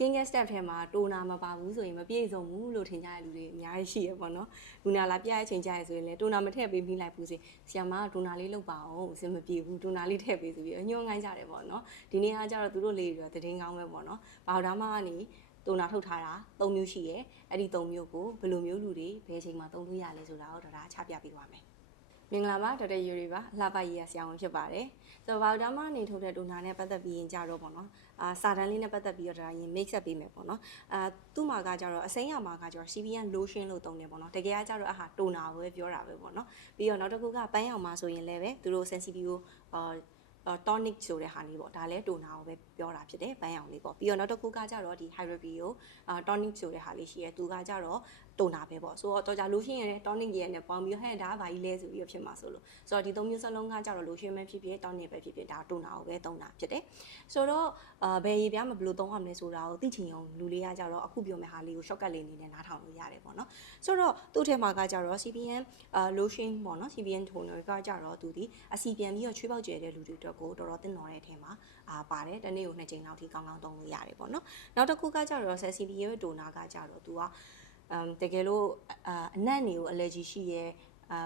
skin care step ထဲမှာတိုနာမပါဘူးဆိုရင်မပြည့်စုံဘူးလို့ထင်ကြတဲ့လူတွေအများကြီးရှိရပေါ့နော်လူနာလာပြရချိန်ကြရဆိုရင်လည်းတိုနာမထည့်ပေးမိလိုက်ဘူးစီဆီယမကတိုနာလေးလုပ်ပါအောင်အဆင်မပြေဘူးတိုနာလေးထည့်ပေးဆိုပြီးအညွှန်းငိုင်းကြတယ်ပေါ့နော်ဒီနေ့ကကျတော့သူတို့လေးတွေတော့သတင်းကောင်းပဲပေါ့နော်ဘာလို့ဒါမှကနေတိုနာထုတ်ထားတာ၃မျိုးရှိတယ်အဲ့ဒီ၃မျိုးကိုဘယ်လိုမျိုးလူတွေဘယ်အချိန်မှာသုံးလို့ရလဲဆိုတာကိုဒါချပြပေးပါမယ်မင်္ဂလာပါဒေါက်တာယူရီပါလှပကြီးရဆရာဝန်ဖြစ်ပါတယ်ဆိုတော့ဘာဒါမှနေထုတ်တဲ့ဒိုနာနဲ့ပတ်သက်ပြီးရင်ကြတော့ပေါ့နော်စာတန်းလေးနဲ့ပတ်သက်ပြီးတော့ဒါရင် mix up ပေးမယ်ပေါ့နော်သူ့မှာကကြတော့အစိမ်းရမှာကကြတော့ CBN lotion လို့သုံးတယ်ပေါ့နော်တကယ်ကကြတော့အဟာတိုနာပဲပြောတာပဲပေါ့နော်ပြီးတော့နောက်တစ်ခုကပန်းရောင်မှာဆိုရင်လည်းပဲသူတို့ sensitive ကိုtonic ဆိုတဲ့ဟာလေးပေါ့ဒါလည်းတိုနာကိုပဲပြောတာဖြစ်တယ်ပန်းရောင်လေးပေါ့ပြီးတော့နောက်တစ်ခုကကြတော့ဒီ hydrobi ကိုtonic ဆိုတဲ့ဟာလေးရှိရဲသူကကြတော့တိုနာပဲပေါ့ဆိုတော့ကြာ lotion ရယ် tonic ရယ်နဲ့ပေါင်းပြီးဟဲ့ဒါဘာကြီးလဲဆိုပြီးဖြစ်မှာဆိုလို့ဆိုတော့ဒီသုံးမျိုးစလုံးကကြတော့ lotion ပဲဖြစ်ဖြစ် tonic ပဲဖြစ်ဖြစ်ဒါတိုနာကိုပဲသုံးတာဖြစ်တယ်ဆိုတော့ဘယ်ရေပြားမဘယ်လိုသုံးရမလဲဆိုတာကိုသိချင်အောင်လူလေးကကြတော့အခုပြောမယ့်ဟာလေးကို shortcut လေးအနေနဲ့နားထောင်လို့ရတယ်ပေါ့နော်ဆိုတော့သူ့ထဲမှာကကြတော့ CBN lotion ပေါ့နော် CBN toner ကကြတော့သူဒီအစီပြန်ပြီးတော့ချွေးပေါက်ကျဲတဲ့လူတွေအတွက်ကိုတော်တော်သင့်တော်တဲ့အထက်မှာပါတယ်တနေ့ကို2ချိန်လောက်ထိကောင်းကောင်းသုံးလို့ရတယ်ပေါ့နော်နောက်တစ်ခုကကြတော့ CBN ရဲ့ toner ကကြတော့သူကတကယ်လို့အနံ့တွေကို allergy ရှိရဲ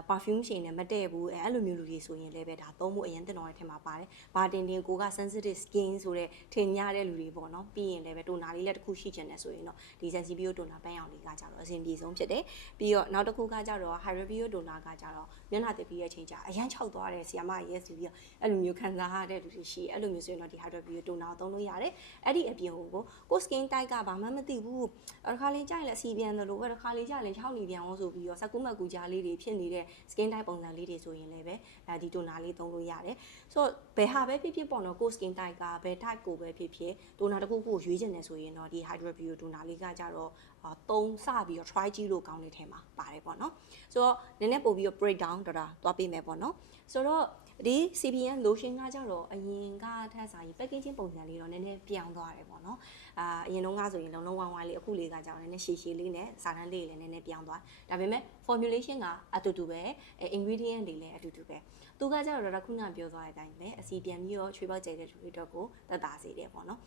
perfume ရှင်နဲ့မတည့်ဘူးအဲ့လိုမျိုးလူတွေဆိုရင်လည်းပဲဒါသုံးဖို့အရင်တင်တော်တဲ့ထဲမှာပါတယ်။ဘာတင်ကိုက sensitive skin ဆိုတဲ့ထင်များတဲ့လူတွေပေါ့နော်။ပြီးရင်လည်းပဲတိုနာလေးလည်းတစ်ခုရှိချင်တယ်ဆိုရင်တော့ဒီ sensitive တိုနာပန်းရောင်လေးကကြတော့အဆင်ပြေဆုံးဖြစ်တယ်။ပြီးတော့နောက်တစ်ခုကကြတော့ hydrobial တိုနာကကြတော့မျက်နှာတစ်ပြီးရဲ့ချိန်ကျအရန်ခြောက်သွားတယ်ဆီယမရဲ့ဆိုပြီးတော့အဲ့လိုမျိုးခံစားရတဲ့လူတွေရှိအဲ့လိုမျိုးဆိုရင်တော့ဒီ hydrobial တိုနာကိုသုံးလို့ရတယ်။အဲ့ဒီအပြင်ကို skin type ကဘာမှမသိဘူး။တစ်ခါလေးကြိုက်လဲစီပြန်တယ်လို့ပဲတစ်ခါလေးကြလဲချောက်နေပြန်အောင်ဆိုပြီးတော့စကူးမကူကြားလေးတွေဖြစ်နေတဲ့ skin type ပုံစံလေးတွေဆိုရင်လည်းပဲဒီတိုနာလေးသုံးလို့ရတယ်ဆိုတော့ဘယ်ဟာပဲဖြစ်ဖြစ်ပေါ့နော်ကို skin type ကဘယ် type ကိုပဲဖြစ်ဖြစ်တိုနာတစ်ခုခုရွေးချင်တယ်ဆိုရင်တော့ဒီ hydrobial တိုနာလေးကကြတော့သုံးစပြီးတော့ try ကြည့်လို့ကောင်းတဲ့ထဲမှာပါတယ်ပေါ့နော်ဆိုတော့နည်းနည်းပို့ပြီးတော့ break down တော့သွားပေးမယ်ပေါ့နော်ဆိုတော့ဒီ CBN lotion ကကြတော့အရင်ကထက်စာရင် packaging ပုံစံလေးတော့နည်းနည်းပြောင်းသွားတယ်ပေါ့နော်အရင်တုန်းကဆိုရင်လုံးလုံးဝိုင်းဝိုင်းလေးအခုလေးကကြတော့နည်းနည်းရှည်ရှည်လေးနဲ့စာတန်းလေးလည်းနည်းနည်းပြောင်းသွားဒါပေမဲ့ formulation ကအတူတူပဲ ingredient တွေလည်းအတူတူပဲသူကကြတော့ခုနပြောသွားတဲ့အတိုင်းပဲအစီပြန်ပြီးတော့ချွေးပေါက်ကျဲတဲ့လူတွေအတွက်ကိုသက်သာစေတယ်ပေါ့နော်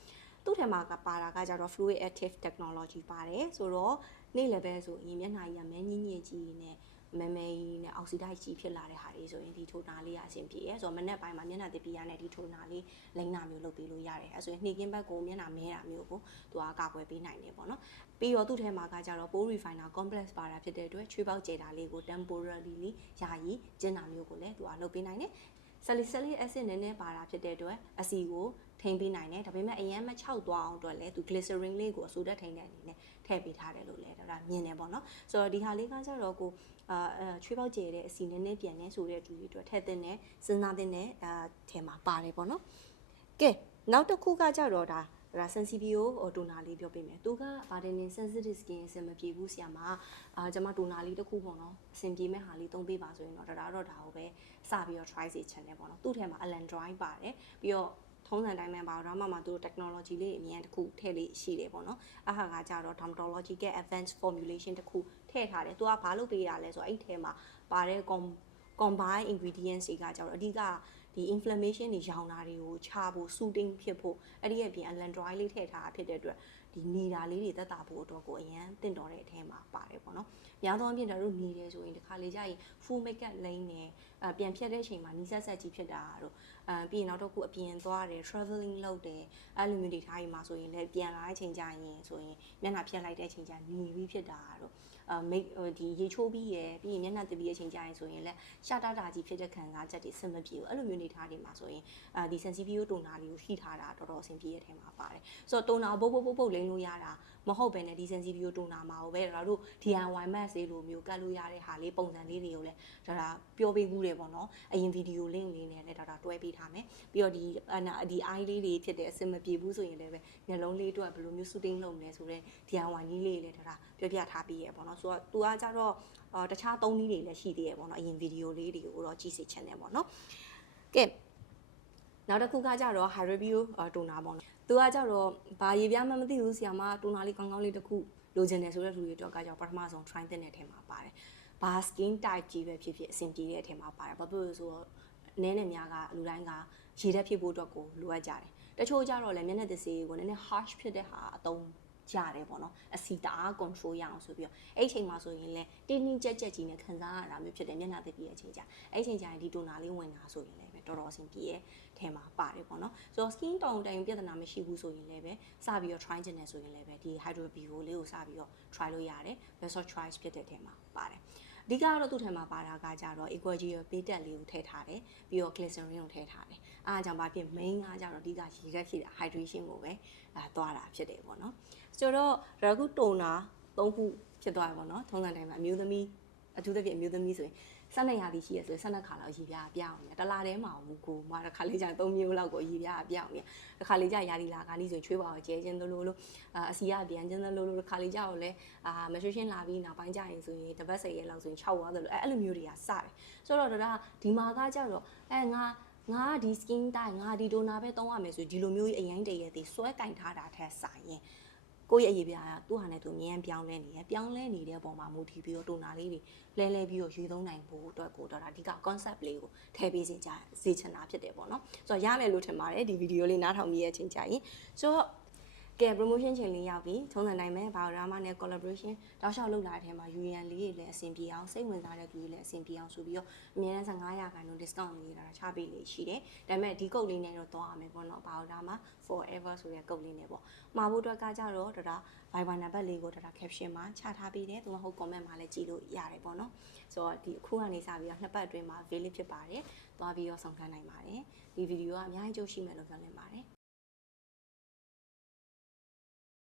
သူ့ထဲမှာကပါတာကကြတော့ fluid active technology ပါတယ်ဆိုတော့နေ့ level ဆိုရင်မျက်နှာကြီးကမဲညင်းညင်းကြီးနဲ့မဲမဲကြီးနဲ့အောက်ဆီဒိုက်ကြီးဖြစ်လာတဲ့ဟာတွေဆိုရင်ဒီထိုနာလေးအဆင်ပြေရဲဆိုတော့မနေ့ပိုင်းမှာမျက်နှာတစ်ပြားနဲ့ဒီထိုနာလေးလိမ့်နာမျိုးလုပ်ပေးလို့ရတယ်အဲဆိုရင်နှီးကင်းဘက်ကိုမျက်နှာမဲတာမျိုးကိုသူကကာကွယ်ပေးနိုင်တယ်ပေါ့နော်ပြီးတော့သူ့ထဲမှာကကြတော့ pore refiner complex ပါတာဖြစ်တဲ့အတွက်ချွေးပေါက်ကျဲတာလေးကို temporarily ယာယီကျင်းတာမျိုးကိုလည်းသူကလုပ်ပေးနိုင်တယ်salicylic acid နည်းနည်းပါတာဖြစ်တဲ့အတွက်အစီကိုထိန်းပေးနိုင်တယ်ဒါပေမဲ့အရင်မချောက်သွားအောင်အတွက်လည်းသူ glycerin လေးကိုအဆိုတက်ထိန်းတဲ့အနေနဲ့ထည့်ပေးထားတယ်လို့လည်းဒါမြင်တယ်ပေါ့နော်ဆိုတော့ဒီဟာလေးကကြတော့ကိုချွေးပေါက်ကျဲတဲ့အစီနည်းနည်းပြန်နေဆိုတဲ့သူတွေအတွက်ထည့်တဲ့နဲ့စဉ်းစားတဲ့နဲ့ထဲမှာပါတယ်ပေါ့နော်ကဲနောက်တစ်ခုကကြတော့ဒါ sensitive တိုနာလေးပြောပေးမယ်သူကဗာတင်နေ sensitive skin အဆင်မပြေဘူးဆရာမကျွန်မတိုနာလေးတစ်ခုပေါ့နော်အဆင်ပြေမဲ့ဟာလေးသုံးပေးပါဆိုရင်တော့ဒါကိုပဲစပြီးတော့ try စေချင်တယ်ပေါ့နော်သူ့ထဲမှာ Alandroid ပါတယ်ပြီးတော့ထုံးစံတိုင်းမှာပါတော့မှသူတို့ technology လေးအမြန်တစ်ခုထည့်လေးရှိတယ်ပေါ့နော်အဟာကကြတော့ dermatological advanced formulation တစ်ခုထည့်ထားတယ်သူကဘာလုပ်ပေးရလဲဆိုတော့အဲ့ထဲမှာပါတဲ့ combine ingredients တွေကကြတော့အဓိကဒီ inflammation တွေရောင်တာတွေကိုချဖို့ soothing ဖြစ်ဖို့အဲ့ဒီရဲ့ပြင် Alandroid လေးထည့်ထားတာဖြစ်တဲ့အတွက်ဒီနေတာလေးတွေသက်သာဖို့အတွက်ကိုအရန်တင့်တော်တဲ့အထဲမှာပါတယ်ပေါ့နော်။များသောအားဖြင့်တို့နေတယ်ဆိုရင်ဒီခါလေးကျရင် full makeup လိမ့်နေပြန်ဖြတ်တဲ့အချိန်မှာနီးစပ်ဆက်ကြီးဖြစ်တာတို့ပြီးရင်နောက်တော့ခုအပြင်သွားတယ် traveling လုပ်တယ်အဲ့လိုမျိုးတွေထားရင်မှာဆိုရင်လည်းပြန်လာတဲ့အချိန်ကျရင်ဆိုရင်မျက်နှာဖြတ်လိုက်တဲ့အချိန်ကျနေပြီးဖြစ်တာတို့ဒီရေချိုးပြီးရယ်ပြီးရင်မျက်နှာတပြီးတဲ့အချိန်ကျရင်ဆိုရင်လည်းရှာတာတာကြီးဖြစ်တဲ့ခံစားချက်တွေဆင်မပြေဘူးအဲ့လိုမျိုးနေထားနေမှာဆိုရင်ဒီ sensitive တိုနာလေးကိုရှိထားတာတော်တော်အဆင်ပြေတဲ့ထဲမှာပါတယ်ဆိုတော့တိုနာပုတ်လိမ့်လို့ရတာမဟုတ်ပဲねဒီ sensitive တိုနာမှာပဲတို့ DIY mask လေးလိုမျိုးကတ်လို့ရတဲ့ဟာလေးပုံစံလေးတွေကိုလည်းဒါပြောပေးဘူးတယ်ပေါ့နော်အရင်ဗီဒီယို link လေးနဲ့လည်းဒါတွဲပေးထားမယ်ပြီးတော့ဒီ eye လေးတွေဖြစ်တဲ့အဆင်မပြေဘူးဆိုရင်လည်းပဲမျက်လုံးလေးတို့ကဘယ်လိုမျိုး shooting လုပ်မလဲဆိုတော့ DIY နည်းလေးလည်းဒါပြောပြထားပြီးရပေါ့နော်ဆိုတော့သူကကြတော့တခြားသုံးနည်းတွေလည်းရှိသေးရပေါ့နော်အရင်ဗီဒီယိုလေးတွေကိုတော့ကြည့်စေချင်တယ်ပေါ့နော်ကဲနောက်တစ်ခုကကြတော့ hydrobial toner ပေါ့နော်သူကကြတော့ဘာရေပြားမှမသိဘူးဆရာမတိုနာလေးကောင်းကောင်းလေးတစ်ခုလိုချင်တယ်ဆိုတဲ့လူတွေတော့ကကြတော့ပထမဆုံး try တဲ့ထဲမှာပါတယ်ဘာ skin type ကြီးပဲဖြစ်ဖြစ်အဆင်ပြေတဲ့အထဲမှာပါတယ်ဘာဖြစ်လို့ဆိုတော့နည်းနဲ့များကလူတိုင်းကရေဓာတ်ဖြစ်ဖို့အတွက်ကိုလိုအပ်ကြတယ် တချို့ကြတော့လည်းမျက်နှာသစ်ဆေးကိုနည်းနည်း harsh ဖြစ်တဲ့ဟာအသုံးရတယ်ပေါ့နော်အစီတအား control ရအောင်ဆိုပြီးတော့အဲ့ချိန်မှာဆိုရင်လည်းတင်းတင်းကြပ်ကြပ်ကြီးနဲ့ခံစားရတာမျိုးဖြစ်တယ်မျက်နှာသစ်ပြီးတဲ့အချိန်ကြာအဲ့ချိန်ကြာရင်ဒီတိုနာလေးဝင်တာဆိုရင်လည်းတော်တော်အဆင်ပြေရဲ့ထဲမှာပါတယ်ပေါ့နော်ဆိုတော့ skin tone တိုင်ပြဿနာမရှိဘူးဆိုရင်လည်းပဲစပြီးတော့ try ချင်တယ်ဆိုရင်လည်းပဲဒီ Hydro Bio လေးကိုစပြီးတော့ try လို့ရတယ် best of choice ဖြစ်တဲ့ထဲမှာပါတယ်အဓိကတော့သူ့ထဲမှာပါတာကကြတော့ Equage ရဲ့ ပေးတက်လေးကိုထည့်ထားတယ်ပြီးတော့ glycerin ကိုထည့်ထားတယ်အားကြောင့်ဘာဖြစ် main ကကြတော့အဓိကရေခက်ရှိတာ hydration ကိုပဲသွားတာဖြစ်တယ်ပေါ့နော်ဆိုတော့ဒါခုတိုနာ3ခုဖြစ်သွားပြီပေါ့နော်ထုံးစံတိုင်းမှာအမျိုးသမီးအထူးသဖြင့်အမျိုးသမီးဆိုရင်12ရာသီရှိရဆိုရင်12ခါလောက်ရေပြားပြောင်းနေတလားထဲမှာဘူးကိုမတစ်ခါလေးကျရင်3မျိုးလောက်ကိုရေပြားပြောင်းနေတစ်ခါလေးကျရာသီလာခါလေးဆိုရင်ချွေးပါကိုကျဲချင်းသလိုလိုအစီရပြန်ချင်းသလိုလိုတစ်ခါလေးကျတော့လဲmenstruation လာပြီးနောက်ပိုင်းကျရင်ဆိုရင်တပတ်10ရက်လောက်ဆိုရင်6သွားသလိုအဲ့လိုမျိုးတွေကစတယ်ဆိုတော့ဒါဒီမှာကကြတော့ငါဒီ skin type ငါဒီ toner ပဲသုံးရမယ်ဆိုဒီလိုမျိုးအရင်တည်းရဲ့ဒီစွဲကင်ထားတာထက်ဆိုင်ရင်ကိုယ့်ရဲ့အရေးပြားကသူ့ဟာနဲ့သူအမြဲပြောင်းလဲနေတယ်ပြောင်းလဲနေတဲ့ပုံမှာမူတည်ပြီးတော့တိုနာလေးတွေလဲပြီးတော့ရေသုံးနိုင်ဖို့အတွက်ကိုတော့ဒါအဓိက concept လေးကိုထည့်ပေးစေချင်တာဖြစ်တယ်ပေါ့နော်ဆိုတော့ရမယ်လို့ထင်ပါတယ်ဒီဗီဒီယိုလေးနားထောင်ပြီးရဲ့အချိန်ကြာရင်ဆိုတော့ကဲ promotion ချိန်လေးရောက်ပြီထုံးစံတိုင်းပဲ Biorama နဲ့ collaboration တောက်လျှောက်လုပ်လာတဲ့ထဲမှာ UN လေးတွေလည်းအဆင်ပြေအောင်စိတ်ဝင်စားတဲ့သူတွေလည်းအဆင်ပြေအောင်ဆိုပြီးတော့အများနဲ့15% discount လေးတာချပေးလေးရှိတယ်ဒါပေမဲ့ဒီကုတ်လေးနဲ့တော့သွားရမယ်ပေါ့နော် Biorama forever ဆိုတဲ့ကုတ်လေးနဲ့ပေါ့မှာဖို့အတွက်ကကြတော့ဒါ Viber နံပါတ်လေးကိုဒါ caption မှာချထားပေးတယ်သူမဟုတ် comment မှာလည်းကြည့်လို့ရတယ်ပေါ့နော်ဆိုတော့ဒီအခုကနေစပြီးတော့နှစ်ပတ်အတွင်းမှာ available ဖြစ်ပါတယ်သွားပြီးတော့ဆောင်ထမ်းနိုင်ပါတယ်ဒီဗီဒီယိုကအများကြီးကြိုးရှိမယ်လို့ပြောနေပါတယ်